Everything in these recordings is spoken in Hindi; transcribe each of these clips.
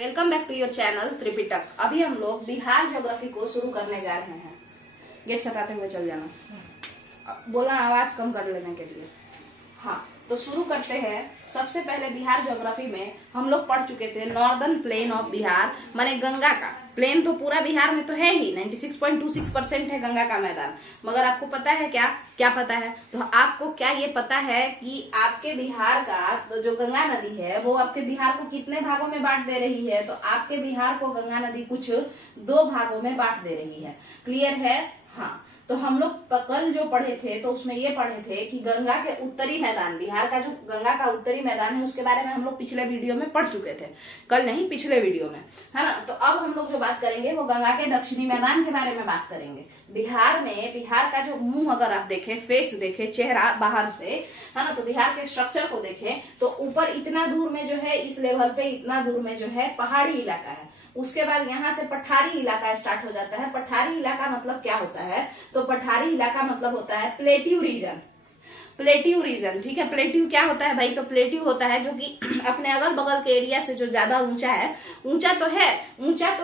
Welcome back to your channel Tripitaka. अभी हम लोग बिहार ज्योग्राफी को शुरू करने जा रहे हैं। गेट सटाते हुए चल जाना, बोला आवाज कम कर लेने के लिए। हाँ, तो शुरू करते हैं। सबसे पहले बिहार ज्योग्राफी में हम लोग पढ़ चुके थे नॉर्दर्न प्लेन ऑफ बिहार, माने गंगा का प्लेन तो पूरा बिहार में तो है ही, 96.26% है गंगा का मैदान। मगर आपको पता है क्या पता है? तो आपको क्या ये पता है कि आपके बिहार का जो गंगा नदी है वो आपके बिहार को कितने भागों में बांट दे रही है? तो आपके बिहार को गंगा नदी कुछ 2 भागों में बांट दे रही है। क्लियर है? हाँ, तो हम लोग कल जो पढ़े थे तो उसमें ये पढ़े थे कि गंगा के उत्तरी मैदान, बिहार का जो गंगा का उत्तरी मैदान है उसके बारे में हम लोग पिछले वीडियो में पढ़ चुके थे। कल नहीं, पिछले वीडियो में, है ना। तो अब हम लोग जो बात करेंगे वो गंगा के दक्षिणी मैदान के बारे में बात करेंगे। बिहार में, बिहार का जो मुंह अगर आप देखें, फेस देखें, चेहरा बाहर से, है ना, तो बिहार के स्ट्रक्चर को देखें तो ऊपर इतना दूर में जो है, इस लेवल पे इतना दूर में जो है पहाड़ी इलाका है। उसके बाद यहाँ से पठारी इलाका स्टार्ट हो जाता है। पठारी इलाका मतलब क्या होता है? तो पठारी इलाका मतलब होता है प्लेट्यू रीजन। प्लेट्यू रीजन, ठीक है। प्लेट्यू क्या होता है भाई? तो प्लेट्यू होता है जो कि अपने अगल बगल के एरिया से जो ज्यादा ऊंचा है, ऊंचा तो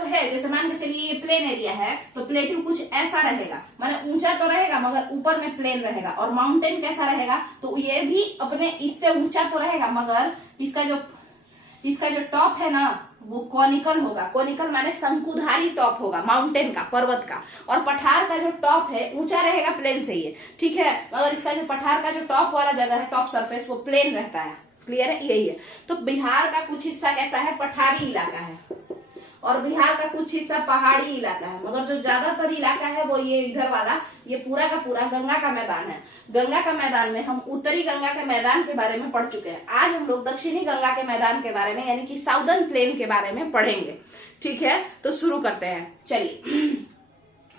है। जैसे मान के चलिए ये प्लेन एरिया है तो प्लेट्यू कुछ ऐसा रहेगा, माने ऊंचा तो रहेगा मगर ऊपर में प्लेन रहेगा। और माउंटेन कैसा रहेगा? तो ये भी अपने इससे ऊंचा तो रहेगा मगर इसका जो टॉप है ना वो कॉनिकल होगा। कॉनिकल माने शंकुधारी टॉप होगा माउंटेन का, पर्वत का। और पठार का जो टॉप है ऊंचा रहेगा प्लेन से ये, ठीक है। मगर इसका जो पठार का जो टॉप वाला जगह है, टॉप सरफेस, वो प्लेन रहता है। क्लियर है? यही है। तो बिहार का कुछ हिस्सा कैसा है? पठारी इलाका है और बिहार का कुछ हिस्सा पहाड़ी इलाका है। मगर जो ज्यादातर इलाका है वो ये इधर वाला, ये पूरा का पूरा गंगा का मैदान है। गंगा का मैदान में हम उत्तरी गंगा के मैदान के बारे में पढ़ चुके हैं। आज हम लोग दक्षिणी गंगा के मैदान के बारे में, यानी कि साउदर्न प्लेन के बारे में पढ़ेंगे। ठीक है, तो शुरू करते हैं। चलिए,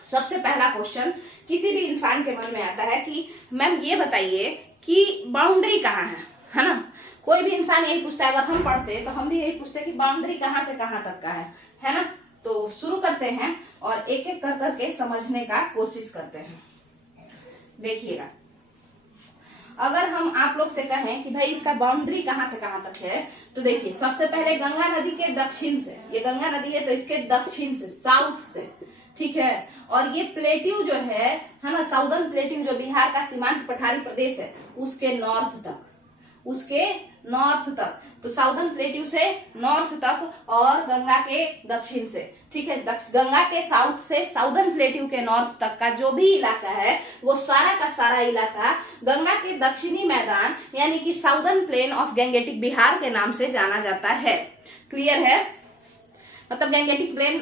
सबसे पहला क्वेश्चन किसी भी इंसान के मन में आता है कि मैम ये बताइए कि बाउंड्री कहाँ है ना। कोई भी इंसान यही पूछता है। अगर हम पढ़ते तो हम भी यही पूछते कि बाउंड्री कहाँ से कहाँ तक का है ना। तो शुरू करते हैं और एक एक कर करके समझने का कोशिश करते हैं। देखिएगा, अगर हम आप लोग से कहें कि भाई इसका बाउंड्री कहाँ से कहाँ तक है, तो देखिए सबसे पहले गंगा नदी के दक्षिण से, ये गंगा नदी है तो इसके दक्षिण से, साउथ से, ठीक है। और ये प्लेट्यू जो है ना, साउदर्न प्लेट्यू जो बिहार का सीमांत पठारी प्रदेश है उसके नॉर्थ तक, तो साउदर्न प्लेट्यू से नॉर्थ तक और गंगा के दक्षिण से, ठीक है। गंगा के साउथ से साउदर्न प्लेट्यू के नॉर्थ तक का जो भी इलाका है वो सारा का सारा इलाका गंगा के दक्षिणी मैदान यानी कि southern plain of Gangetic Bihar के नाम से जाना जाता है। क्लियर है? मतलब Gangetic plain,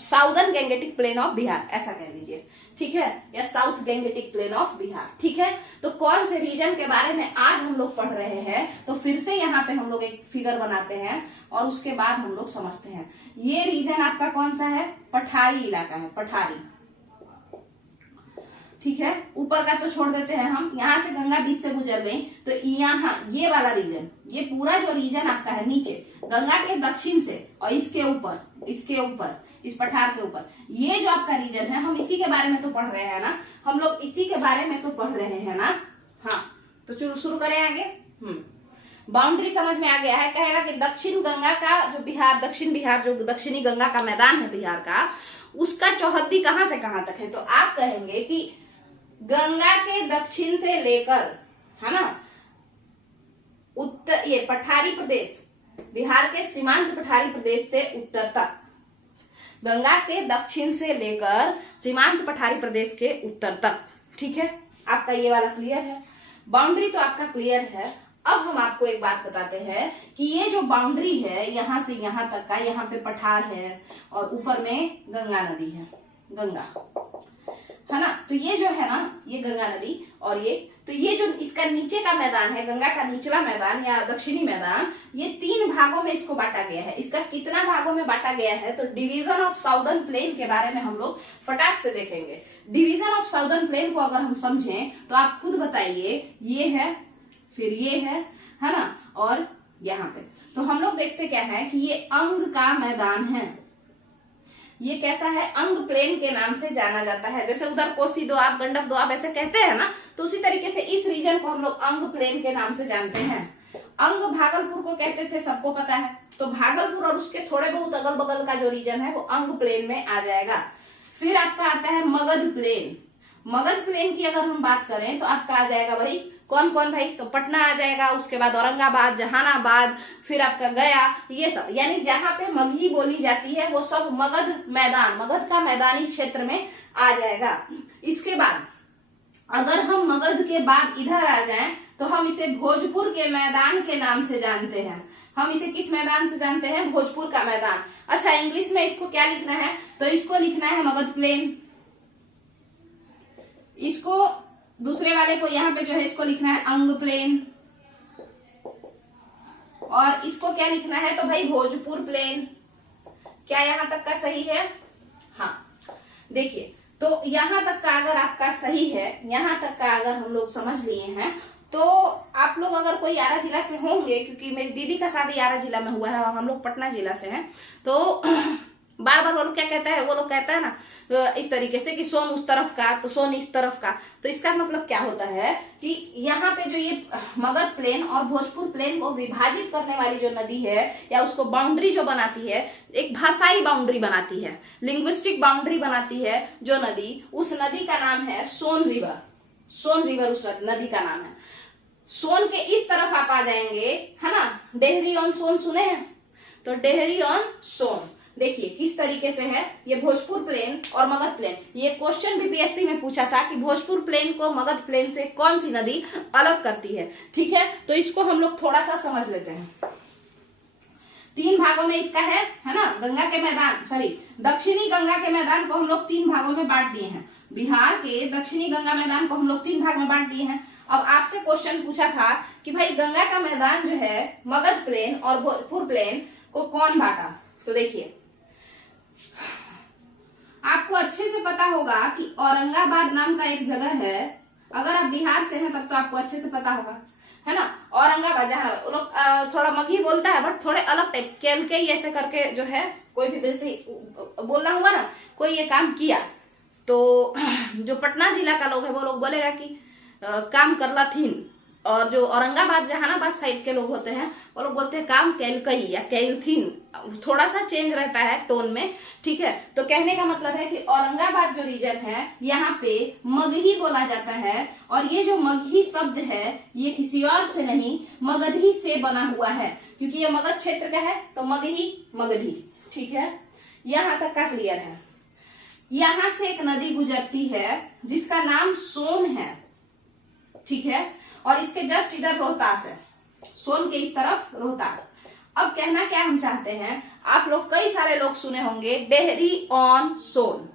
southern Gangetic plain of Bihar ऐसा कह लीजिए, ठीक है, या south Gangetic plain of Bihar, ठीक है। तो कौन से रीजन के बारे में आज हम लोग पढ़ रहे हैं, तो फिर से यहाँ पे हम लोग एक फिगर बनाते हैं और उसके बाद हम लोग समझते हैं। ये रीजन आपका कौन सा है? पठारी इलाका है, पठारी, ठीक है। ऊपर का तो छोड़ देते हैं हम, यहाँ से गंगा बीच से गुजर गई तो यहाँ ये वाला रीजन, ये पूरा जो रीजन आपका है नीचे गंगा के दक्षिण से और इसके ऊपर इस पठार के ऊपर, ये जो आपका रीजन है, हम इसी के बारे में तो पढ़ रहे हैं ना, हम लोग इसी के बारे में तो पढ़ रहे हैं ना। हाँ, तो शुरू करें आगे। बाउंड्री समझ में आ गया है? कहेगा कि दक्षिण गंगा का जो बिहार, दक्षिण बिहार जो दक्षिणी गंगा का मैदान है बिहार का, उसका चौहद्दी कहाँ से कहाँ तक है? तो आप कहेंगे कि गंगा के दक्षिण से लेकर, है ना, उत्तर, ये पठारी प्रदेश, बिहार के सीमांत पठारी प्रदेश से उत्तर तक, गंगा के दक्षिण से लेकर सीमांत पठारी प्रदेश के उत्तर तक, ठीक है। आपका ये वाला क्लियर है? बाउंड्री तो आपका क्लियर है। अब हम आपको एक बात बताते हैं कि ये जो बाउंड्री है यहाँ से यहाँ तक का, यहाँ पे पठार है और ऊपर में गंगा नदी है, गंगा, है ना। तो ये जो है ना, ये गंगा नदी और ये जो इसका नीचे का मैदान है, गंगा का निचला मैदान या दक्षिणी मैदान, ये 3 भागों में इसको बांटा गया है। इसका कितना भागों में बांटा गया है? तो डिवीजन ऑफ साउदर्न प्लेन के बारे में हम लोग फटाक से देखेंगे। डिवीजन ऑफ साउदर्न प्लेन को अगर हम समझें तो आप खुद बताइए, ये है, फिर ये है ना, और यहाँ पे तो हम लोग देखते क्या है कि ये अंग का मैदान है। ये कैसा है? अंग प्लेन के नाम से जाना जाता है। जैसे उधर कोसी दोआब, गंडक दोआब ऐसे कहते हैं ना, तो उसी तरीके से इस रीजन को हम लोग अंग प्लेन के नाम से जानते हैं। अंग भागलपुर को कहते थे, सबको पता है। तो भागलपुर और उसके थोड़े बहुत अगल बगल का जो रीजन है वो अंग प्लेन में आ जाएगा। फिर आपका आता है मगध प्लेन। मगध प्लेन की अगर हम बात करें तो आपका आ जाएगा भाई कौन कौन भाई, तो पटना आ जाएगा, उसके बाद औरंगाबाद, जहानाबाद, फिर आपका गया, ये सब, यानी जहां पे मगही बोली जाती है वो सब मगध मैदान, मगध का मैदानी क्षेत्र में आ जाएगा। इसके बाद अगर हम मगध के बाद इधर आ जाएं तो हम इसे भोजपुर के मैदान के नाम से जानते हैं। हम इसे किस मैदान से जानते हैं? भोजपुर का मैदान। अच्छा, इंग्लिश में इसको क्या लिखना है? तो इसको लिखना है मगध प्लेन। इसको दूसरे वाले को यहाँ पे जो है इसको लिखना है अंग प्लेन, और इसको क्या लिखना है? तो भाई भोजपुर प्लेन। क्या यहाँ तक का सही है? हाँ, देखिए, तो यहां तक का अगर आपका सही है, यहां तक का अगर हम लोग समझ लिए हैं, तो आप लोग अगर कोई आरा जिला से होंगे, क्योंकि मेरी दीदी का शादी आरा जिला में हुआ है और हम लोग पटना जिला से हैं, तो बार बार वो लोग क्या कहता है, वो लोग कहता है ना इस तरीके से कि सोन उस तरफ का, तो सोन इस तरफ का। तो इसका मतलब क्या होता है कि यहाँ पे जो ये मगध प्लेन और भोजपुर प्लेन को विभाजित करने वाली जो नदी है, या उसको बाउंड्री जो बनाती है, एक भाषाई बाउंड्री बनाती है, लिंग्विस्टिक बाउंड्री बनाती है जो नदी, उस नदी का नाम है सोन रिवर। सोन रिवर उस नदी का नाम है। सोन के इस तरफ आप आ जाएंगे, है ना, डेहरी ऑन सोन सुने हैं? तो डेहरी ऑन सोन देखिए किस तरीके से है, ये भोजपुर प्लेन और मगध प्लेन। ये क्वेश्चन बीपीएससी में पूछा था कि भोजपुर प्लेन को मगध प्लेन से कौन सी नदी अलग करती है। ठीक है, तो इसको हम लोग थोड़ा सा समझ लेते हैं। 3 भागों में इसका है ना, गंगा के मैदान, सॉरी, दक्षिणी गंगा के मैदान को हम लोग 3 भागों में बांट दिए हैं। बिहार के दक्षिणी गंगा मैदान को हम लोग 3 भाग में बांट दिए हैं। अब आपसे क्वेश्चन पूछा था कि भाई गंगा का मैदान जो है, मगध प्लेन और भोजपुर प्लेन को कौन बांटा? तो देखिए, आपको अच्छे से पता होगा कि औरंगाबाद नाम का एक जगह है। अगर आप बिहार से हैं तब तो आपको अच्छे से पता होगा, है ना। औरंगाबाद, जहाँ लोग थोड़ा मगही बोलता है बट थोड़े अलग टाइप, केलके ऐसे करके जो है, कोई भी वैसे बोलना हुआ ना, कोई ये काम किया तो जो पटना जिला का लोग है वो लोग बोलेगा कि काम करला थीन, और जो औरंगाबाद जहानाबाद साइड के लोग होते हैं वो लोग बोलते हैं काम कैलकई या कैलथीन, थोड़ा सा चेंज रहता है टोन में। ठीक है, तो कहने का मतलब है कि औरंगाबाद जो रीजन है यहाँ पे मगही बोला जाता है, और ये जो मगही शब्द है ये किसी और से नहीं, मगधी से बना हुआ है, क्योंकि ये मगध क्षेत्र का है तो मगही मगधी। ठीक है, यहाँ तक का क्लियर है। यहाँ से एक नदी गुजरती है जिसका नाम सोन है। ठीक है, और इसके जस्ट इधर रोहतास है, सोन के इस तरफ रोहतास। अब कहना क्या हम चाहते हैं, आप लोग कई सारे लोग सुने होंगे डेहरी ऑन सोन।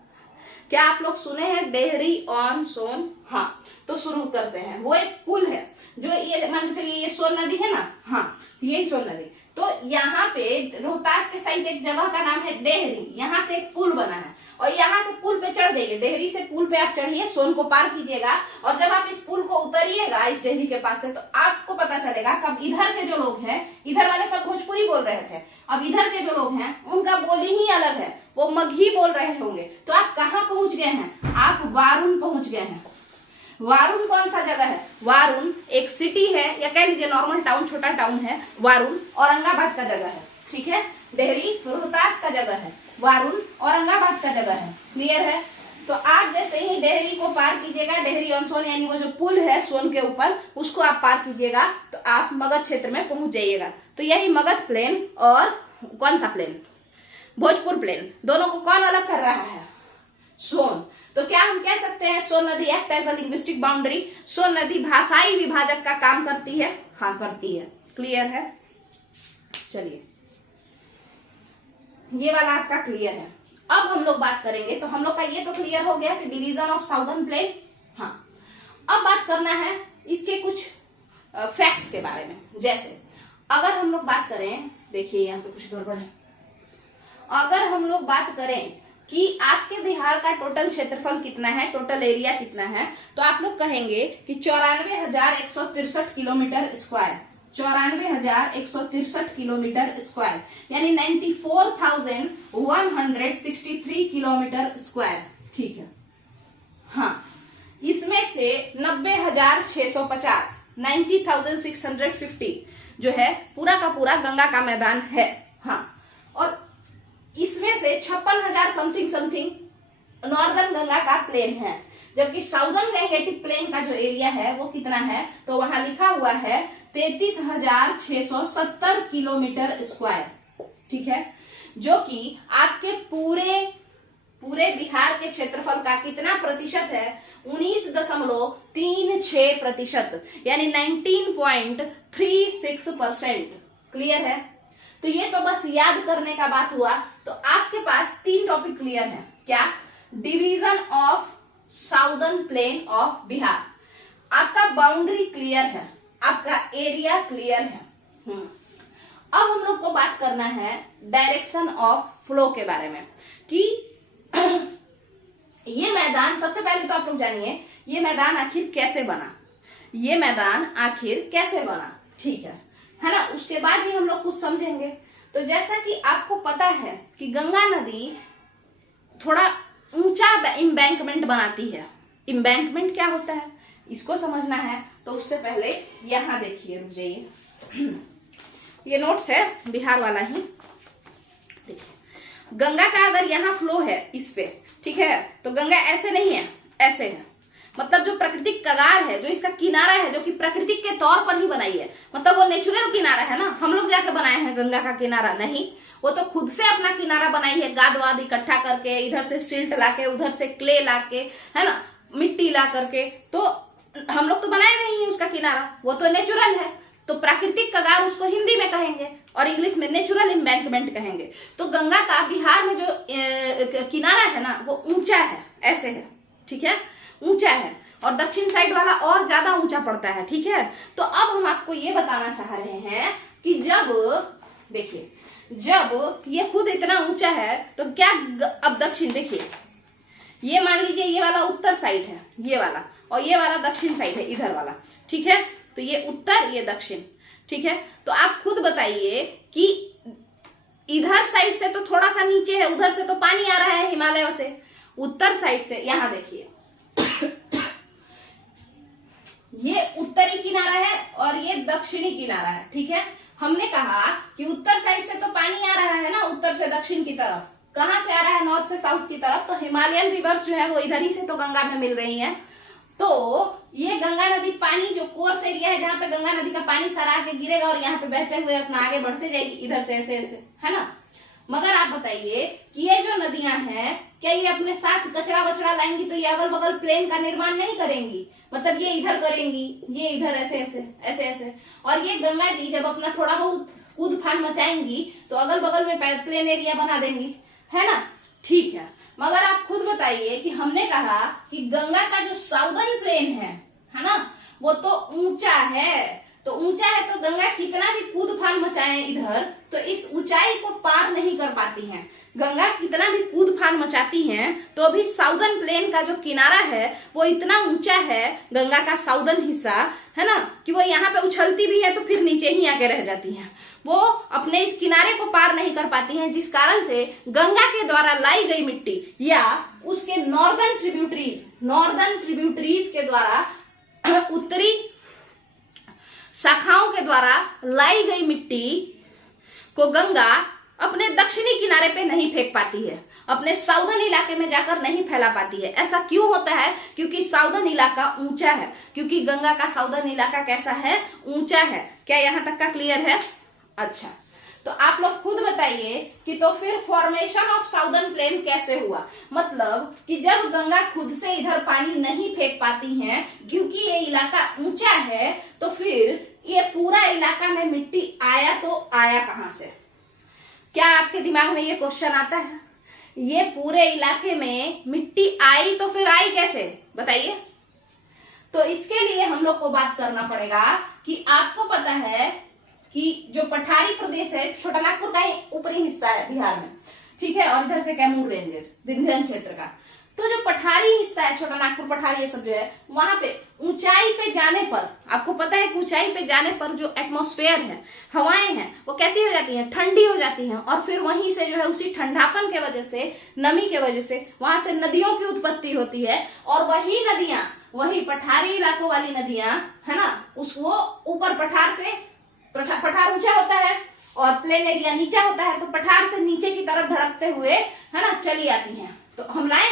क्या आप लोग सुने हैं डेहरी ऑन सोन? हाँ, तो शुरू करते हैं। वो एक पुल है जो ये मान के चलिए, ये सोन नदी है ना, हाँ, यही सोन नदी। तो यहाँ पे रोहतास के साइड एक जगह का नाम है डेहरी, यहाँ से एक पुल बना है, और यहाँ से पुल पे चढ़ जाइए, डेहरी से पुल पे आप चढ़िए, सोन को पार कीजिएगा, और जब आप इस पुल को उतरिएगा इस डेहरी के पास से, तो आपको पता चलेगा कि इधर के जो लोग हैं, इधर वाले सब भोजपुरी बोल रहे थे, अब इधर के जो लोग हैं उनका बोली ही अलग है, वो मगही बोल रहे होंगे। तो आप कहाँ पहुंच गए हैं? आप वारुण पहुंच गए हैं। वारुण कौन सा जगह है? वारुण एक सिटी है, या कह लीजिए नॉर्मल टाउन, छोटा टाउन है। वारुण औरंगाबाद का जगह है। ठीक है, डेहरी रोहतास का जगह है, वारुण औरंगाबाद का जगह है। क्लियर है? तो आप जैसे ही डेहरी को पार कीजिएगा, डेहरी ऑन सोन यानी वो जो पुल है सोन के ऊपर, उसको आप पार कीजिएगा तो आप मगध क्षेत्र में पहुंच जाइएगा। तो यही मगध प्लेन और कौन सा प्लेन? भोजपुर प्लेन, दोनों को कौन अलग कर रहा है? सोन। तो क्या हम कह सकते हैं सोन नदी act as a linguistic boundary? Son नदी भाषाई विभाजक का काम करती है। हाँ, करती है। क्लियर है? चलिए, ये वाला आपका क्लियर है। अब हम लोग बात करेंगे, तो हम लोग का ये तो क्लियर हो गया कि डिवीजन ऑफ साउदर्न प्लेन। हाँ, अब बात करना है इसके कुछ फैक्ट्स के बारे में। जैसे अगर हम लोग बात करें, देखिए यहाँ पे कुछ गड़बड़ है। अगर हम लोग बात करें कि आपके बिहार का टोटल क्षेत्रफल कितना है, टोटल एरिया कितना है, तो आप लोग कहेंगे कि 94,163 किलोमीटर स्क्वायर। 94,163 किलोमीटर स्क्वायर, यानी 94,163 किलोमीटर स्क्वायर। ठीक है, हाँ, इसमें से 90,650, 90,650 जो है पूरा का पूरा गंगा का मैदान है। हाँ, और इसमें से 56,000 समथिंग नॉर्दर्न गंगा का प्लेन है, जबकि साउदर्न गैंगेटिक प्लेन का जो एरिया है वो कितना है, तो वहां लिखा हुआ है 33,670 किलोमीटर स्क्वायर। ठीक है, जो कि आपके पूरे बिहार के क्षेत्रफल का कितना प्रतिशत है, 19.36%, यानी 19.36%। क्लियर है? तो ये तो बस याद करने का बात हुआ। तो आपके पास 3 टॉपिक क्लियर है। क्या? Division of southern plain of Bihar, आपका बाउंड्री क्लियर है, आपका एरिया क्लियर है। अब हम लोग को बात करना है डायरेक्शन ऑफ फ्लो के बारे में कि ये मैदान, सबसे पहले तो आप लोग जानिए ये मैदान आखिर कैसे बना, ये मैदान आखिर कैसे बना। ठीक है ना? उसके बाद ही हम लोग कुछ समझेंगे। तो जैसा कि आपको पता है कि गंगा नदी थोड़ा ऊंचा इम्बैंकमेंट बनाती है। इम्बैंकमेंट क्या होता है इसको समझना है, तो उससे पहले यहां देखिए, रुक जाइए, ये नोट्स है बिहार वाला ही। देखिए, गंगा का अगर यहाँ फ्लो है इस पे, ठीक है, तो गंगा ऐसे नहीं है, ऐसे है। मतलब जो प्राकृतिक कगार है, जो इसका किनारा है, जो कि प्राकृतिक के तौर पर ही बनाई है, मतलब वो नेचुरल किनारा है ना, हम लोग जाके बनाए हैं गंगा का किनारा नहीं, वो तो खुद से अपना किनारा बनाई है, गाद वाद इकट्ठा करके, इधर से सिल्ट लाके, उधर से क्ले लाके, है ना, मिट्टी ला करके, तो हम लोग तो बनाए नहीं है उसका किनारा, वो तो नेचुरल है। तो प्राकृतिक कगार उसको हिंदी में कहेंगे और इंग्लिश में नेचुरल एम्बैंकमेंट कहेंगे। तो गंगा का बिहार में जो किनारा है ना वो ऊंचा है, ऐसे है। ठीक है, ऊंचा है, और दक्षिण साइड वाला और ज्यादा ऊंचा पड़ता है। ठीक है, तो अब हम आपको ये बताना चाह रहे हैं कि जब देखिए, जब ये खुद इतना ऊंचा है तो क्या, अब दक्षिण देखिए, ये मान लीजिए ये वाला उत्तर साइड है, ये वाला, और ये वाला दक्षिण साइड है, इधर वाला। ठीक है, तो ये उत्तर, ये दक्षिण। ठीक है, तो आप खुद बताइए कि इधर साइड से तो थोड़ा सा नीचे है, उधर से तो पानी आ रहा है हिमालय से, उत्तर साइड से, यहां देखिए ये उत्तरी किनारा है और ये दक्षिणी किनारा है। ठीक है, हमने कहा कि उत्तर साइड से तो पानी आ रहा है ना, उत्तर से दक्षिण की तरफ। कहां से आ रहा है? नॉर्थ से साउथ की तरफ। तो हिमालयन रिवर्स जो है वो इधर ही से तो गंगा में मिल रही है। तो ये गंगा नदी पानी जो कोर्स एरिया है, जहां पे गंगा नदी का पानी सारा आके गिरेगा और यहाँ पे बहते हुए अपना आगे बढ़ते जाएगी, इधर से ऐसे ऐसे, है ना। मगर आप बताइए कि ये जो नदियां हैं, क्या ये अपने साथ कचरा वचड़ा लाएंगी तो ये अगल बगल प्लेन का निर्माण नहीं करेंगी? मतलब ये इधर करेंगी, ये इधर ऐसे ऐसे ऐसे ऐसे, और ये गंगा जी जब अपना थोड़ा बहुत कूद फान मचाएंगी तो अगल बगल में प्लेन एरिया बना देंगी, है ना। ठीक है, मगर आप खुद बताइए कि हमने कहा कि गंगा का जो साउदर्न प्लेन है ना, वो तो ऊंचा है। तो ऊंचा है तो गंगा कितना भी कूद फान मचाए इधर, तो इस ऊंचाई को पार नहीं कर पाती हैं। गंगा कितना भी कूद फान मचाती हैं तो अभी साउदर्न प्लेन का जो किनारा है वो इतना ऊंचा है, गंगा का साउदर्न हिस्सा, है ना, कि वो यहाँ पे उछलती भी है तो फिर नीचे ही आके रह जाती हैं। वो अपने इस किनारे को पार नहीं कर पाती हैं, जिस कारण से गंगा के द्वारा लाई गई मिट्टी या उसके नॉर्दर्न ट्रिब्यूटरीज के द्वारा, उत्तरी शाखाओं के द्वारा लाई गई मिट्टी को गंगा अपने दक्षिणी किनारे पे नहीं फेंक पाती है, अपने साउदर्न इलाके में जाकर नहीं फैला पाती है। ऐसा क्यों होता है? क्योंकि साउदर्न इलाका ऊंचा है, क्योंकि गंगा का साउदर्न इलाका कैसा है? ऊंचा है। क्या यहां तक का क्लियर है? अच्छा, तो आप लोग खुद बताइए कि तो फिर फॉर्मेशन ऑफ साउदर्न प्लेन कैसे हुआ? मतलब कि जब गंगा खुद से इधर पानी नहीं फेंक पाती हैं, क्योंकि ये इलाका ऊंचा है, तो फिर ये पूरा इलाका में मिट्टी आया तो आया कहां से? क्या आपके दिमाग में ये क्वेश्चन आता है? ये पूरे इलाके में मिट्टी आई तो फिर आई कैसे, बताइए। तो इसके लिए हम लोग को बात करना पड़ेगा कि आपको पता है कि जो पठारी प्रदेश है, छोटा नागपुर का ही ऊपरी हिस्सा है बिहार में, ठीक है, और इधर से कैमूर रेंजेस, विंध्याचल क्षेत्र का, तो जो पठारी हिस्सा है, छोटा नागपुर पठारी ये सब जो है, वहां पे ऊंचाई पे जाने पर आपको पता है कि ऊंचाई पे जाने पर जो एटमॉस्फेयर है, हवाएं हैं, वो कैसी हो जाती हैं? ठंडी हो जाती हैं, और फिर वहीं से जो है उसी ठंडापन के वजह से, नमी के वजह से वहां से नदियों की उत्पत्ति होती है, और वही नदियां, वही पठारी इलाकों वाली नदियां, है ना, वो ऊपर पठार से पठार ऊंचा होता है और प्लेन एरिया नीचा होता है, तो पठार से नीचे की तरफ धड़कते हुए है ना चली आती हैं। तो हम लाए,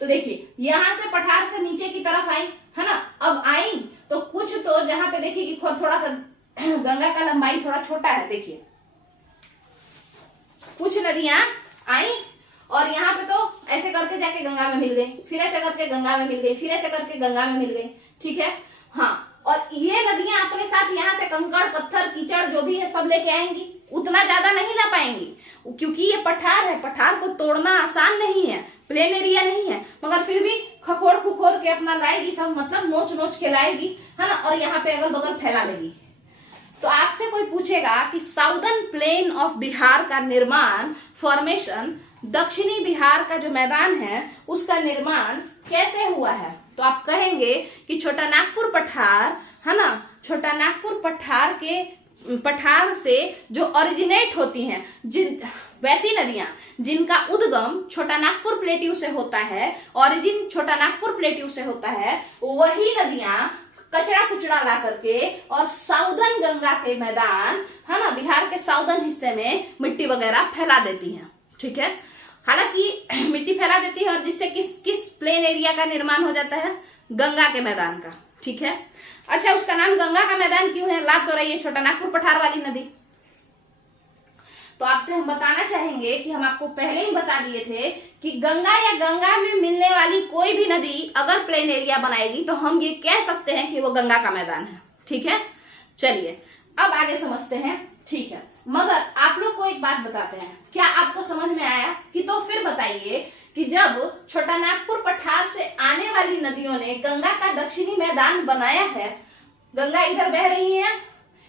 तो देखिए यहां से पठार से नीचे की तरफ आई है ना, अब आई तो कुछ तो जहां पे देखिए कि थोड़ा सा गंगा का लंबाई थोड़ा छोटा है, देखिए कुछ नदियां आई और यहाँ पे तो ऐसे करके जाके गंगा में मिल गई, फिर ऐसे करके गंगा में मिल गई, फिर ऐसे करके गंगा में मिल गई, ठीक है। हाँ, और ये नदियां अपने साथ यहाँ से कंकड़ पत्थर कीचड़ जो भी है सब लेके आएंगी, उतना ज्यादा नहीं ला पाएंगी क्योंकि ये पठार है, पठार को तोड़ना आसान नहीं है, प्लेन एरिया नहीं है, मगर फिर भी खखोर खुखोर के अपना लाएगी सब, मतलब नोच नोच के लाएगी है ना, और यहाँ पे अगल बगल फैला देगी। तो आपसे कोई पूछेगा कि साउदर्न प्लेन ऑफ बिहार का निर्माण, फॉर्मेशन, दक्षिणी बिहार का जो मैदान है उसका निर्माण कैसे हुआ है, तो आप कहेंगे कि छोटा नागपुर पठार है ना, छोटा नागपुर पठार के पठार से जो ओरिजिनेट होती हैं, जिन वैसी नदियां जिनका उद्गम छोटा नागपुर प्लेट्यू से होता है, ओरिजिन छोटा नागपुर प्लेट्यू से होता है, वही नदियां कचरा कुचड़ा ला करके और साउदर्न गंगा के मैदान है ना, बिहार के साउदर्न हिस्से में मिट्टी वगैरह फैला देती हैं, ठीक है। हालांकि मिट्टी फैला देती है और जिससे किस प्लेन एरिया का निर्माण हो जाता है, गंगा के मैदान का, ठीक है। अच्छा, उसका नाम गंगा का मैदान क्यों है, ला तो रही है छोटा नागपुर पठार वाली नदी। तो आपसे हम बताना चाहेंगे कि हम आपको पहले ही बता दिए थे कि गंगा या गंगा में मिलने वाली कोई भी नदी अगर प्लेन एरिया बनाएगी तो हम ये कह सकते हैं कि वो गंगा का मैदान है, ठीक है। चलिए अब आगे समझते हैं, ठीक है। मगर आप लोग को एक बात बताते हैं, क्या आपको समझ में आया कि तो फिर बताइए कि जब छोटा नागपुर पठार से आने वाली नदियों ने गंगा का दक्षिणी मैदान बनाया है, गंगा इधर बह रही है,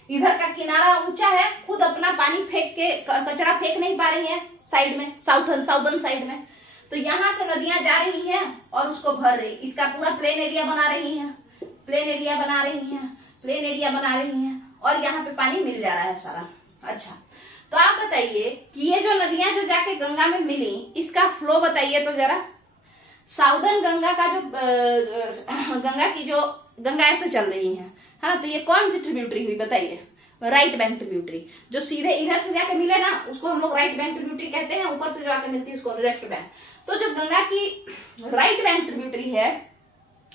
इधर का किनारा ऊंचा है, खुद अपना पानी फेंक के कचरा फेंक नहीं पा रही है साइड में, साउदर्न साइड में, तो यहां से नदियां जा रही हैं और उसको भर रही, इसका पूरा प्लेन एरिया बना रही है, प्लेन एरिया बना रही है, प्लेन एरिया बना रही है और यहाँ पे पानी मिल जा रहा है सारा। अच्छा, तो आप बताइए कि ये जो नदियां जो जाके गंगा में मिली, इसका फ्लो बताइए तो जरा। साउदर्न गंगा का जो गंगा की जो गंगा ऐसे चल रही है ना, तो ये कौन सी ट्रिब्यूटरी हुई बताइए, राइट बैंक ट्रिब्यूटरी। जो सीधे इधर से जाके मिले ना उसको हम लोग राइट बैंक ट्रिब्यूटरी कहते हैं, ऊपर से जो आके मिलती है उसको लेफ्ट बैंक। तो जो गंगा की राइट बैंक ट्रिब्यूटरी है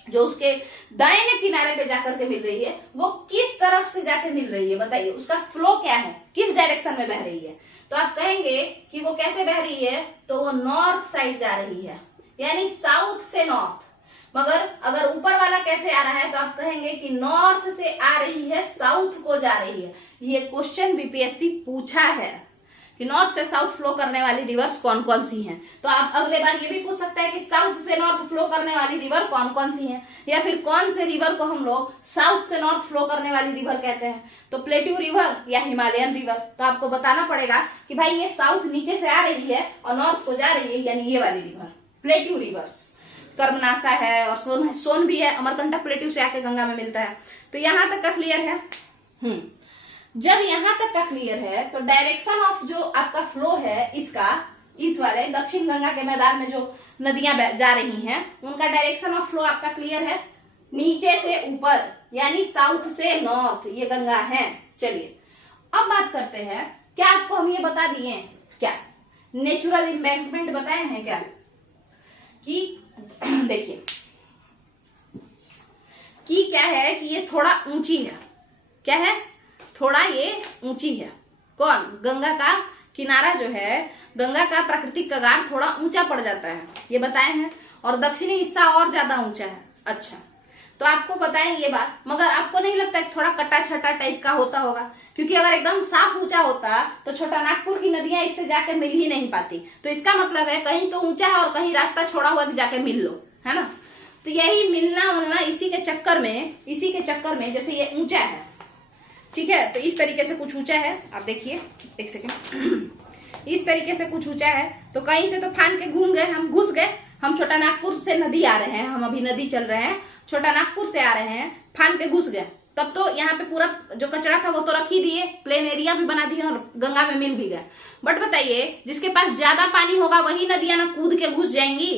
जो उसके दाहिने किनारे पे जाकर के मिल रही है, वो किस तरफ से जाके मिल रही है बताइए, उसका फ्लो क्या है, किस डायरेक्शन में बह रही है। तो आप कहेंगे कि वो कैसे बह रही है, तो वो नॉर्थ साइड जा रही है, यानी साउथ से नॉर्थ। मगर अगर ऊपर वाला कैसे आ रहा है, तो आप कहेंगे कि नॉर्थ से आ रही है, साउथ को जा रही है। ये क्वेश्चन बीपीएससी पूछा है कि नॉर्थ से साउथ फ्लो करने वाली रिवर्स कौन कौन सी हैं। तो आप अगले बार ये भी पूछ सकते हैं कि साउथ से नॉर्थ फ्लो करने वाली रिवर कौन कौन सी हैं, या फिर कौन से रिवर को हम लोग साउथ से नॉर्थ फ्लो करने वाली रिवर कहते हैं, तो प्लेट्यू रिवर या हिमालयन रिवर। तो आपको बताना पड़ेगा कि भाई ये साउथ नीचे से आ रही है और नॉर्थ को जा रही है, यानी ये वाली रिवर प्लेट्यू रिवर्स। कर्मनासा है और सोन भी है, अमरकंटक प्लेट्यू से आके गंगा में मिलता है। तो यहां तक का क्लियर है। जब यहां तक का क्लियर है तो डायरेक्शन ऑफ जो आपका फ्लो है इसका, इस वाले दक्षिण गंगा के मैदान में जो नदियां जा रही हैं उनका डायरेक्शन ऑफ फ्लो आपका क्लियर है, नीचे से ऊपर यानी साउथ से नॉर्थ ये गंगा है। चलिए अब बात करते हैं, क्या आपको हम ये बता दिए क्या नेचुरल एम्बैंकमेंट बताए हैं क्या, कि देखिए कि क्या है कि ये थोड़ा ऊंची है, क्या है, थोड़ा ये ऊंची है। कौन, गंगा का किनारा जो है, गंगा का प्राकृतिक कगार थोड़ा ऊंचा पड़ जाता है, ये बताए हैं, और दक्षिणी हिस्सा और ज्यादा ऊंचा है। अच्छा, तो आपको बताएं ये बात, मगर आपको नहीं लगता कि थोड़ा कटा छटा टाइप का होता होगा, क्योंकि अगर एकदम साफ ऊंचा होता तो छोटा नागपुर की नदियां इससे जाके मिल ही नहीं पाती। तो इसका मतलब है कहीं तो ऊंचा है और कहीं रास्ता छोड़ा हुआ कि जाके मिल लो, है ना। तो यही मिलना मिलना इसी के चक्कर में जैसे ये ऊंचा है, ठीक है, तो इस तरीके से कुछ ऊंचा है, आप देखिए एक सेकेंड, इस तरीके से कुछ ऊंचा है, तो कहीं से तो फान के घूम गए, हम घुस गए, हम छोटा नागपुर से नदी आ रहे हैं, हम अभी नदी चल रहे हैं, छोटा नागपुर से आ रहे हैं, फान के घुस गए, तब तो यहाँ पे पूरा जो कचरा था वो तो रख ही दिए, प्लेन एरिया भी बना दिए और गंगा में मिल भी गए। बट बताइए जिसके पास ज्यादा पानी होगा वही नदियां ना कूद के घुस जाएंगी,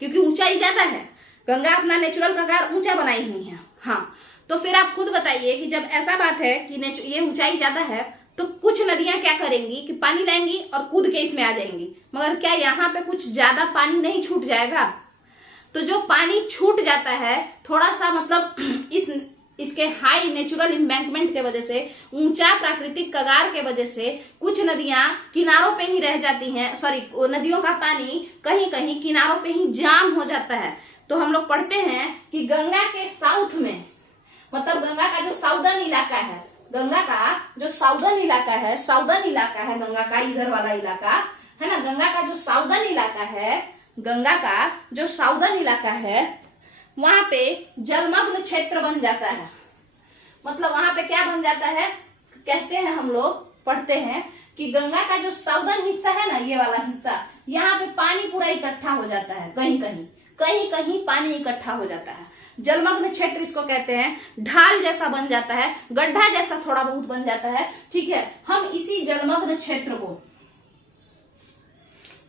क्योंकि ऊंचाई ज्यादा है, गंगा अपना नेचुरल कगार ऊंचा बनाई हुई है। हाँ, तो फिर आप खुद बताइए कि जब ऐसा बात है कि ये ऊंचाई ज्यादा है तो कुछ नदियां क्या करेंगी कि पानी लाएंगी और कूद के इसमें आ जाएंगी, मगर क्या यहाँ पे कुछ ज्यादा पानी नहीं छूट जाएगा? तो जो पानी छूट जाता है थोड़ा सा, मतलब इसके हाई नेचुरल एम्बैंकमेंट के वजह से, ऊंचा प्राकृतिक कगार के वजह से कुछ नदियां किनारों पे ही रह जाती हैं, सॉरी नदियों का पानी कहीं कहीं किनारों पे ही जाम हो जाता है। तो हम लोग पढ़ते हैं कि गंगा के साउथ में, मतलब गंगा का जो साउदर्न इलाका है, गंगा का जो साउदर्न इलाका है, साउदर्न इलाका है गंगा का, इधर वाला इलाका है ना, गंगा का जो साउदर्न इलाका है, गंगा का जो साउदर्न इलाका है, वहां पे जलमग्न क्षेत्र बन जाता है। मतलब वहां पे क्या बन जाता है, कहते हैं हम लोग पढ़ते हैं कि गंगा का जो साउदर्न हिस्सा है ना, ये वाला हिस्सा, यहाँ पे पानी पूरा इकट्ठा हो जाता है, कहीं कहीं पानी इकट्ठा हो जाता है। जलमग्न क्षेत्र इसको कहते हैं, ढाल जैसा बन जाता है, गड्ढा जैसा थोड़ा बहुत बन जाता है। ठीक है, हम इसी जलमग्न क्षेत्र को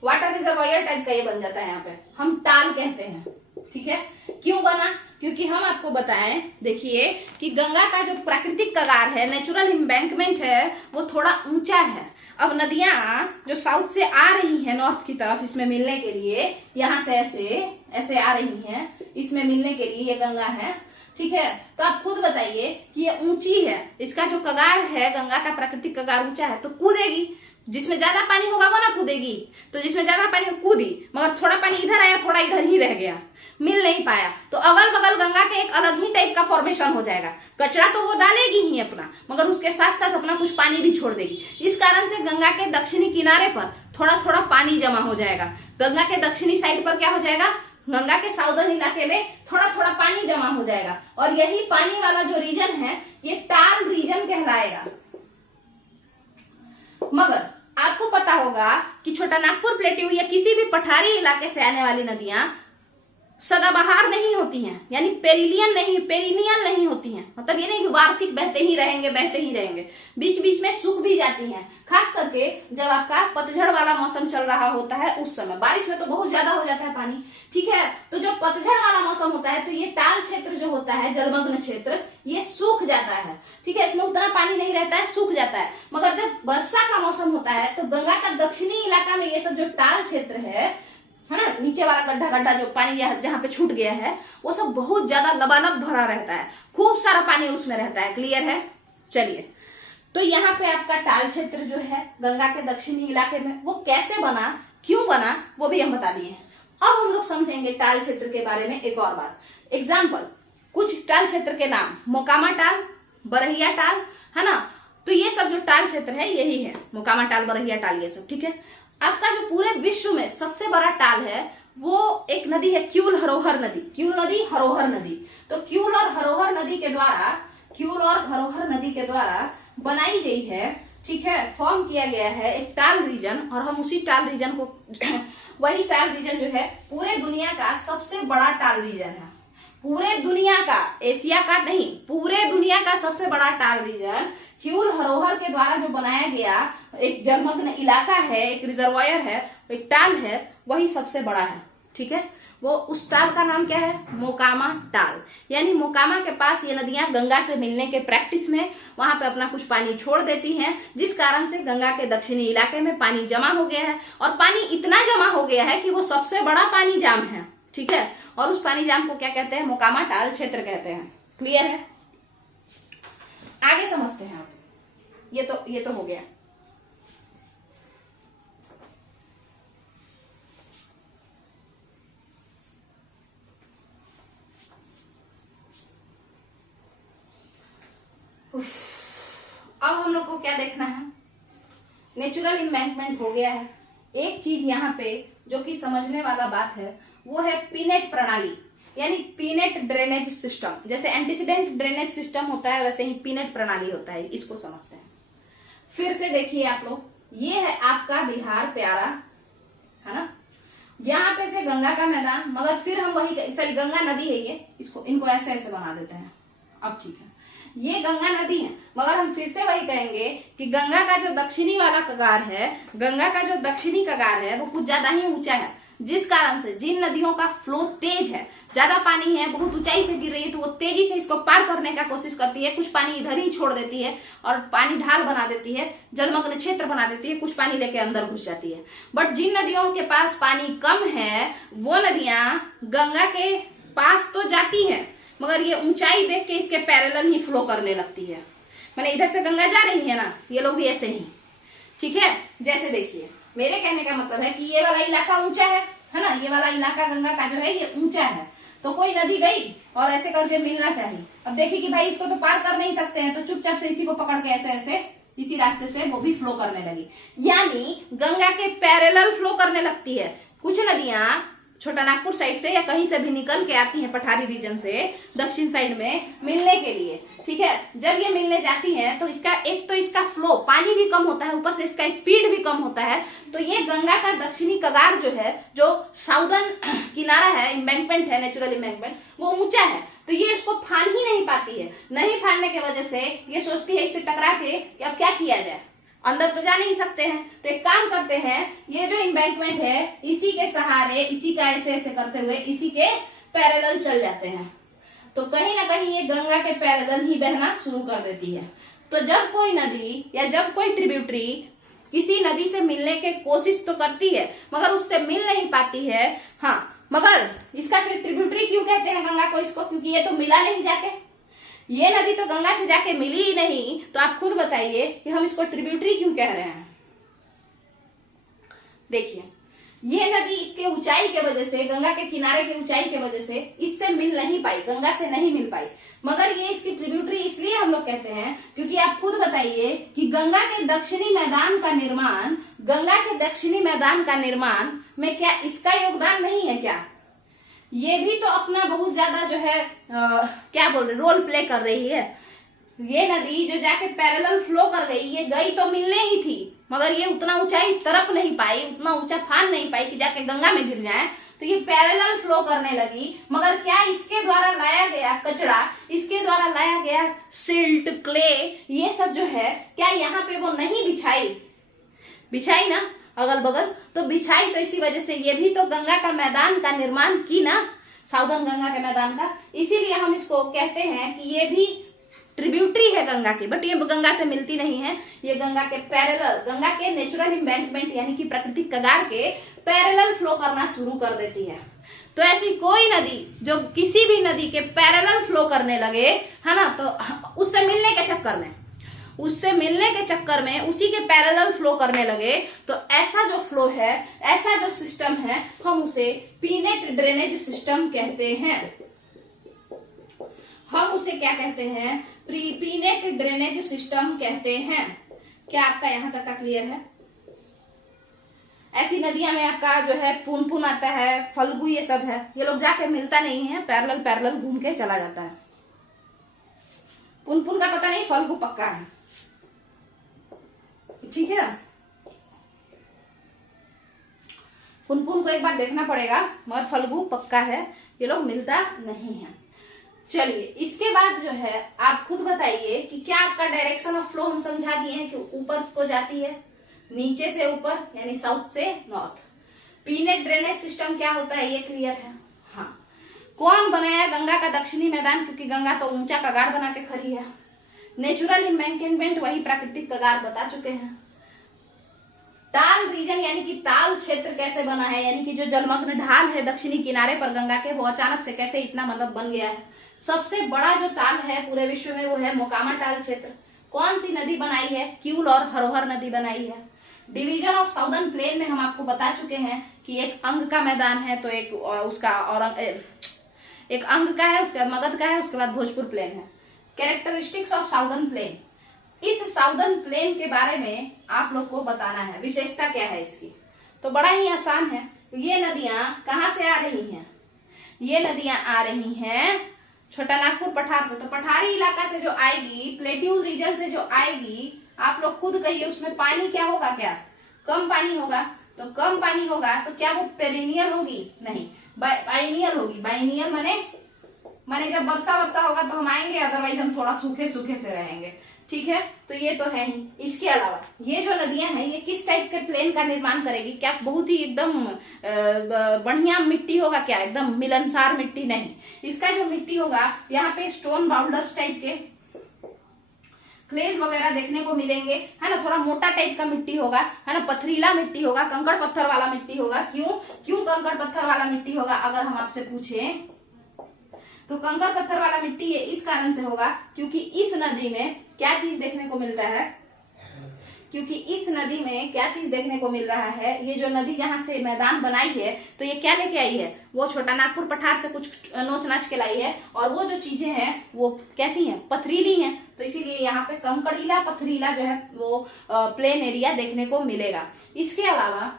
वाटर रिजर्वायर टाइप का ये बन जाता है, यहाँ पे हम टाल कहते हैं। ठीक है, क्यों बना? क्योंकि हम आपको बताएं, देखिए कि गंगा का जो प्राकृतिक कगार है, नेचुरल एम्बैंकमेंट है, वो थोड़ा ऊंचा है। अब नदियां जो साउथ से आ रही हैं नॉर्थ की तरफ इसमें मिलने के लिए, यहाँ से ऐसे ऐसे आ रही हैं इसमें मिलने के लिए, ये गंगा है। ठीक है, तो आप खुद बताइए कि ये ऊंची है, इसका जो कगार है, गंगा का प्राकृतिक कगार ऊंचा है, तो कूदेगी। जिसमें ज्यादा पानी होगा वो ना कूदेगी, तो जिसमें ज्यादा पानी कूदी, मगर थोड़ा पानी इधर आया, थोड़ा इधर ही रह गया, मिल नहीं पाया, तो अगल बगल गंगा के एक अलग ही टाइप का फॉर्मेशन हो जाएगा। कचरा तो वो डालेगी ही अपना, मगर उसके साथ साथ अपना कुछ पानी भी छोड़ देगी। इस कारण से गंगा के दक्षिणी किनारे पर थोड़ा थोड़ा पानी जमा हो जाएगा। गंगा के दक्षिणी साइड पर क्या हो जाएगा, गंगा के साउदर्न इलाके में थोड़ा थोड़ा पानी जमा हो जाएगा, और यही पानी वाला जो रीजन है ये टाल रीजन कहलाएगा। मगर आपको पता होगा कि छोटा नागपुर प्लेट्यू या किसी भी पठारी इलाके से आने वाली नदियां सदाबहार नहीं होती हैं, यानी पेरिनियल नहीं होती हैं। मतलब ये नहीं कि वार्षिक बहते ही रहेंगे, बीच बीच में सूख भी जाती हैं। खास करके जब आपका पतझड़ वाला मौसम चल रहा होता है उस समय, बारिश में तो बहुत ज्यादा हो जाता है पानी। ठीक है, तो जब पतझड़ वाला मौसम होता है तो ये टाल क्षेत्र जो होता है, जलमग्न क्षेत्र, ये सूख जाता है। ठीक है, इसमें उतना पानी नहीं रहता है, सूख जाता है। मगर जब वर्षा का मौसम होता है तो गंगा का दक्षिणी इलाका में ये सब जो टाल क्षेत्र है ना, नीचे वाला गड्ढा जो पानी जहाँ पे छूट गया है, वो सब बहुत ज्यादा लबालब भरा रहता है, खूब सारा पानी उसमें रहता है। क्लियर है? चलिए, तो यहाँ पे आपका टाल क्षेत्र जो है गंगा के दक्षिणी इलाके में, वो कैसे बना, क्यों बना, वो भी हम बता दिए हैं। अब हम लोग समझेंगे टाल क्षेत्र के बारे में एक और बात। एग्जाम्पल, कुछ टाल क्षेत्र के नाम, मोकामा टाल, बरहिया टाल, है ना। तो ये सब जो टाल क्षेत्र है यही है, मोकामा टाल, बरहिया टाल, ये सब। ठीक है, आपका जो पूरे विश्व में सबसे बड़ा टाल है वो एक नदी है, क्यूल हरोहर नदी। क्यूल नदी, हरोहर नदी। तो क्यूल और हरोहर नदी के द्वारा बनाई गई है। ठीक है, फॉर्म किया गया है एक टाल रीजन, और हम उसी टाल रीजन को वही टाल रीजन जो है पूरे दुनिया का सबसे बड़ा टाल रीजन है। पूरे दुनिया का, एशिया का नहीं, पूरे दुनिया का सबसे बड़ा टाल रीजन क्यूल हरोहर के द्वारा जो बनाया गया एक जलमग्न इलाका है, एक रिजर्वायर है, एक टाल है, वही सबसे बड़ा है। ठीक है, वो उस टाल का नाम क्या है, मोकामा टाल। यानी मोकामा के पास ये नदियां गंगा से मिलने के प्रैक्टिस में वहां पे अपना कुछ पानी छोड़ देती हैं, जिस कारण से गंगा के दक्षिणी इलाके में पानी जमा हो गया है, और पानी इतना जमा हो गया है कि वो सबसे बड़ा पानी जाम है। ठीक है, और उस पानी जाम को क्या कहते हैं, मोकामा टाल क्षेत्र कहते हैं। क्लियर है? आगे समझते हैं। ये तो हो गया। अब हम लोग को क्या देखना है, नेचुरल एम्बैंकमेंट हो गया है। एक चीज यहाँ पे जो कि समझने वाला बात है वो है पीनेट प्रणाली, यानी पीनेट ड्रेनेज सिस्टम। जैसे एंटीसीडेंट ड्रेनेज सिस्टम होता है वैसे ही पीनेट प्रणाली होता है, इसको समझते हैं। फिर से देखिए आप लोग, ये है आपका बिहार प्यारा, है ना। यहाँ पे से गंगा का मैदान, मगर फिर हम वही, सॉरी गंगा नदी है ये, इनको ऐसे ऐसे बना देते हैं। अब ठीक है, ये गंगा नदी है, मगर हम फिर से वही कहेंगे कि गंगा का जो दक्षिणी वाला कगार है, गंगा का जो दक्षिणी कगार है वो कुछ ज्यादा ही ऊंचा है। जिस कारण से जिन नदियों का फ्लो तेज है, ज्यादा पानी है, बहुत ऊंचाई से गिर रही है, तो वो तेजी से इसको पार करने का कोशिश करती है। कुछ पानी इधर ही छोड़ देती है और पानी ढाल बना देती है, जलमग्न क्षेत्र बना देती है, कुछ पानी लेके अंदर घुस जाती है। बट जिन नदियों के पास पानी कम है वो नदियां गंगा के पास तो जाती है, मगर ये ऊंचाई देख के इसके पैरेलल ही फ्लो करने लगती है। मैंने इधर से गंगा जा रही है ना, ये लोग भी ऐसे ही, ठीक है। जैसे देखिए, मेरे कहने का मतलब है कि ये वाला इलाका ऊंचा है ना, ये वाला इलाका गंगा का जो है ये ऊंचा है, तो कोई नदी गई और ऐसे करके मिलना चाहिए। अब देखिए कि भाई इसको तो पार कर नहीं सकते हैं, तो चुपचाप से इसी को पकड़ के ऐसे ऐसे इसी रास्ते से वो भी फ्लो करने लगी, यानी गंगा के पैरेलल फ्लो करने लगती है। कुछ नदियां छोटा नागपुर साइड से या कहीं से भी निकल के आती हैं, पठारी रीजन से दक्षिण साइड में मिलने के लिए, ठीक है। जब ये मिलने जाती है तो इसका एक तो इसका फ्लो पानी भी कम होता है, ऊपर से इसका स्पीड भी कम होता है, तो ये गंगा का दक्षिणी कगार जो है, जो साउदर्न किनारा है, इम्बैंकमेंट है, नेचुरल इम्बैंकमेंट, वो ऊंचा है, तो ये इसको फान ही नहीं पाती है। नहीं फानने की वजह से ये सोचती है इससे टकरा के कि अब क्या किया जाए, अंदर तो जा नहीं सकते हैं, तो एक काम करते हैं, ये जो इम्बैंकमेंट है इसी के सहारे, इसी का ऐसे ऐसे करते हुए इसी के पैरेलल चल जाते हैं, तो कहीं ना कहीं ये गंगा के पैरेलल ही बहना शुरू कर देती है। तो जब कोई नदी या जब कोई ट्रिब्यूटरी किसी नदी से मिलने की कोशिश तो करती है मगर उससे मिल नहीं पाती है, हाँ, मगर इसका फिर ट्रिब्यूटरी क्यों कहते हैं गंगा को इसको, क्योंकि ये तो मिला नहीं जाके, ये नदी तो गंगा से जाके मिली ही नहीं, तो आप खुद बताइए कि हम इसको ट्रिब्यूटरी क्यों कह रहे हैं। देखिए, ये नदी इसके ऊंचाई के वजह से, गंगा के किनारे के ऊंचाई के वजह से इससे मिल नहीं पाई, गंगा से नहीं मिल पाई, मगर ये इसकी ट्रिब्यूटरी इसलिए हम लोग कहते हैं क्योंकि आप खुद बताइए कि गंगा के दक्षिणी मैदान का निर्माण, गंगा के दक्षिणी मैदान का निर्माण में क्या इसका योगदान नहीं है क्या? ये भी तो अपना बहुत ज्यादा जो है क्या बोल रहे, रोल प्ले कर रही है। ये नदी जो जाके पैरेलल फ्लो कर गई, ये गई तो मिलने ही थी, मगर ये उतना ऊंचाई तरप नहीं पाई, उतना ऊंचा फान नहीं पाई कि जाके गंगा में गिर जाए, तो ये पैरेलल फ्लो करने लगी। मगर क्या इसके द्वारा लाया गया कचरा, इसके द्वारा लाया गया सिल्ट, क्ले, ये सब जो है, क्या यहाँ पे वो नहीं बिछाई ना अगल बगल, तो बिछाई तो इसी वजह से ये भी तो गंगा का मैदान का निर्माण की ना, साउदर्न गंगा के मैदान का, इसीलिए हम इसको कहते हैं कि ये भी ट्रिब्यूटरी है गंगा की, बट ये गंगा से मिलती नहीं है, ये गंगा के पैरेलल, गंगा के नेचुरल इम्बैंकमेंट यानी कि प्राकृतिक कगार के पैरेलल फ्लो करना शुरू कर देती है। तो ऐसी कोई नदी जो किसी भी नदी के पैरेलल फ्लो करने लगे, है ना, तो उससे मिलने के चक्कर में उसी के पैरेलल फ्लो करने लगे, तो ऐसा जो फ्लो है, ऐसा जो सिस्टम है, हम उसे पीनेट ड्रेनेज सिस्टम कहते हैं। हम उसे क्या कहते हैं? पीनेट ड्रेनेज सिस्टम कहते हैं। क्या आपका यहां तक का क्लियर है? ऐसी नदियां में आपका जो है पुनपुन आता है, फल्गु, ये सब है, ये लोग जाके मिलता नहीं है, पैरेलल घूम के चला जाता है। पुनपुन का पता नहीं, फल्गु पक्का है, ठीक है। पुनपुन को एक बार देखना पड़ेगा, मगर फल्गु पक्का है, ये लोग मिलता नहीं है। चलिए, इसके बाद जो है आप खुद बताइए कि क्या आपका डायरेक्शन ऑफ फ्लो हम समझा दिए हैं कि ऊपर को जाती है, नीचे से ऊपर यानी साउथ से नॉर्थ। पीनेट ड्रेनेज सिस्टम क्या होता है ये क्लियर है? हाँ। कौन बनाया गंगा का दक्षिणी मैदान? क्योंकि गंगा तो ऊंचा कगार बना के खड़ी है। नेचुरल इम्बैंकमेंट वही प्राकृतिक कगार बता चुके हैं। ताल रीजन यानी कि ताल क्षेत्र कैसे बना है, यानी कि जो जलमग्न ढाल है दक्षिणी किनारे पर गंगा के, वो अचानक से कैसे इतना मतलब बन गया है। सबसे बड़ा जो ताल है पूरे विश्व में वो है मोकामा ताल क्षेत्र। कौन सी नदी बनाई है? क्यूल और हरोहर नदी बनाई है। डिवीजन ऑफ साउदर्न प्लेन में हम आपको बता चुके हैं कि एक अंग का मैदान है, तो एक उसका और एक अंग का है, उसके बाद मगध का है, उसके बाद भोजपुर प्लेन है। कैरेक्टरिस्टिक्स ऑफ साउदर्न प्लेन, इस साउदर्न प्लेन के बारे में आप लोग को बताना है, विशेषता क्या है इसकी। तो बड़ा ही आसान है। ये नदियां कहाँ से आ रही हैं? ये नदियां आ रही हैं छोटा नागपुर पठार से। तो पठारी इलाका से जो आएगी, प्लेट्यू रीजन से जो आएगी, आप लोग खुद कहिए उसमें पानी क्या होगा? क्या कम पानी होगा? तो कम पानी होगा तो क्या वो पेरिनियल होगी? नहीं, बाइनियल होगी। बाइनियल माने जब वर्षा होगा तो हम आएंगे, अदरवाइज हम थोड़ा सूखे सूखे से रहेंगे, ठीक है, तो ये तो है ही। इसके अलावा ये जो नदियां हैं ये किस टाइप के प्लेन का निर्माण करेगी? क्या बहुत ही एकदम बढ़िया मिट्टी होगा क्या? एकदम मिलनसार मिट्टी नहीं। इसका जो मिट्टी होगा यहाँ पे स्टोन बाउल्डर्स टाइप के क्लेज वगैरह देखने को मिलेंगे, है ना। थोड़ा मोटा टाइप का मिट्टी होगा, है ना, पथरीला मिट्टी होगा, कंकड़ पत्थर वाला मिट्टी होगा। क्यों कंकड़ पत्थर वाला मिट्टी होगा अगर हम आपसे पूछें तो कंकड़ पत्थर वाला मिट्टी ये इस कारण से होगा क्योंकि इस नदी में क्या चीज देखने को मिलता है? क्योंकि इस नदी में क्या चीज देखने को मिल रहा है? ये जो नदी जहां से मैदान बनाई है तो ये क्या लेके आई है? वो छोटा नागपुर पठार से कुछ नोच नाच के लाई है, और वो जो चीजें हैं वो कैसी हैं? पथरीली हैं। तो इसीलिए यहाँ पे कंकड़ीला पथरीला जो है वो प्लेन एरिया देखने को मिलेगा। इसके अलावा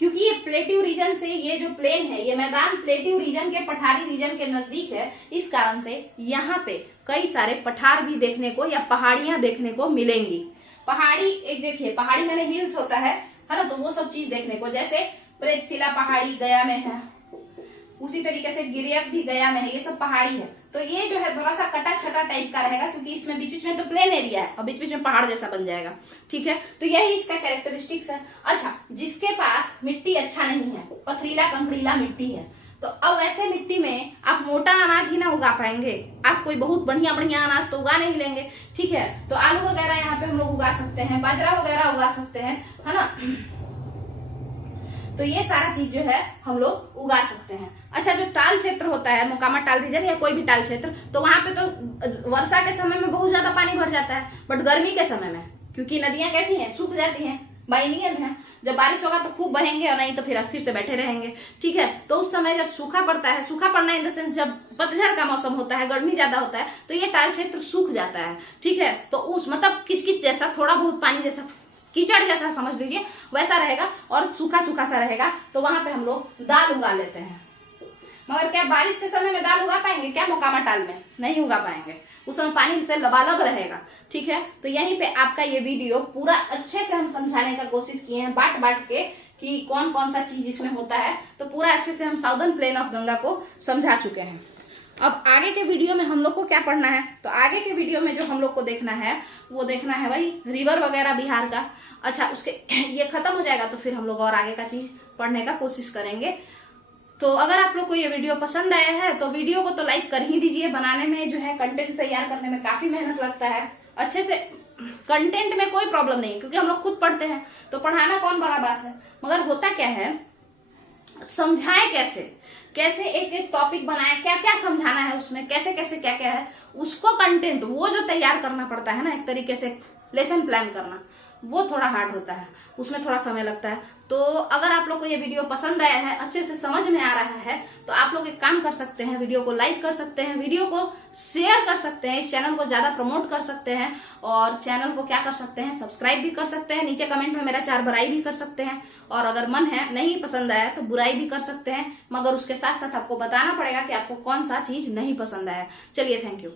क्योंकि ये प्लेट्यू रीजन से ये जो प्लेन है, ये मैदान प्लेट्यू रीजन के पठारी रीजन के नजदीक है, इस कारण से यहाँ पे कई सारे पठार भी देखने को या पहाड़ियां देखने को मिलेंगी। पहाड़ी एक देखिए, पहाड़ी मैंने हिल्स होता है ना, तो वो सब चीज देखने को, जैसे प्रेतशिला पहाड़ी गया में है, उसी तरीके से गिरियक भी गया में है, ये सब पहाड़ी है। तो ये जो है थोड़ा सा कटा छटा टाइप का रहेगा क्योंकि इसमें बीच बीच में तो प्लेन एरिया है और बीच बीच में पहाड़ जैसा बन जाएगा। ठीक है, तो यही इसका कैरेक्टरिस्टिक्स है। अच्छा, जिसके पास मिट्टी अच्छा नहीं है, पथरीला कंकड़ीला मिट्टी है, तो अब ऐसे मिट्टी में आप मोटा अनाज ही ना उगा पाएंगे, आप कोई बहुत बढ़िया बढ़िया अनाज तो उगा नहीं लेंगे। ठीक है, तो आलू वगैरह यहाँ पे हम लोग उगा सकते हैं, बाजरा वगैरह उगा सकते हैं, है ना। तो ये सारा चीज जो है हम लोग उगा सकते हैं। अच्छा, जो टाल क्षेत्र होता है, मोकामा टाल रीजन या कोई भी टाल क्षेत्र, तो वहां पे तो वर्षा के समय में बहुत ज्यादा पानी भर जाता है, बट गर्मी के समय में क्योंकि नदियां कैसी हैं? सूख जाती हैं, बाइनियल है। जब बारिश होगा तो खूब बहेंगे और नहीं तो फिर अस्थिर से बैठे रहेंगे। ठीक है, तो उस समय जब सूखा पड़ता है, सूखा पड़ना इन द सेंस जब पतझड़ का मौसम होता है, गर्मी ज्यादा होता है, तो ये टाल क्षेत्र सूख जाता है। ठीक है, तो उस मतलब किचकिच जैसा, थोड़ा बहुत पानी जैसा, कीचड़ जैसा समझ लीजिए, वैसा रहेगा और सूखा सूखा सा रहेगा। तो वहां पे हम लोग दाल उगा लेते हैं। मगर क्या बारिश के समय में दाल उगा पाएंगे क्या? मोकामा टाल में नहीं उगा पाएंगे, उस समय पानी से लबालब रहेगा। ठीक है, तो यहीं पे आपका ये वीडियो पूरा अच्छे से हम समझाने का कोशिश किए हैं, बांट बांट के कि कौन कौन सा चीज इसमें होता है। तो पूरा अच्छे से हम साउदर्न प्लेन ऑफ गंगा को समझा चुके हैं। अब आगे के वीडियो में हम लोग को क्या पढ़ना है? तो आगे के वीडियो में जो हम लोग को देखना है वो देखना है भाई रिवर वगैरह बिहार का। अच्छा, उसके ये खत्म हो जाएगा तो फिर हम लोग और आगे का चीज पढ़ने का कोशिश करेंगे। तो अगर आप लोग को ये वीडियो पसंद आया है तो वीडियो को तो लाइक कर ही दीजिए। बनाने में जो है कंटेंट तैयार करने में काफी मेहनत लगता है। अच्छे से कंटेंट में कोई प्रॉब्लम नहीं क्योंकि हम लोग खुद पढ़ते हैं, तो पढ़ाना कौन बड़ा बात है। मगर होता क्या है, समझाए कैसे एक एक टॉपिक बनाए, क्या क्या समझाना है उसमें, कैसे कैसे क्या क्या है, उसको कंटेंट वो जो तैयार करना पड़ता है ना, एक तरीके से लेसन प्लान करना, वो थोड़ा हार्ड होता है, उसमें थोड़ा समय लगता है। तो अगर आप लोग को ये वीडियो पसंद आया है, अच्छे से समझ में आ रहा है, तो आप लोग एक काम कर सकते हैं, वीडियो को लाइक कर सकते हैं, वीडियो को शेयर कर सकते हैं, इस चैनल को ज्यादा प्रमोट कर सकते हैं, और चैनल को क्या कर सकते हैं, सब्सक्राइब भी कर सकते हैं। नीचे कमेंट में मेरा 4 बुराई भी कर सकते हैं, और अगर मन है नहीं पसंद आया तो बुराई भी कर सकते हैं, मगर उसके साथ साथ आपको बताना पड़ेगा कि आपको कौन सा चीज नहीं पसंद आया। चलिए, थैंक यू।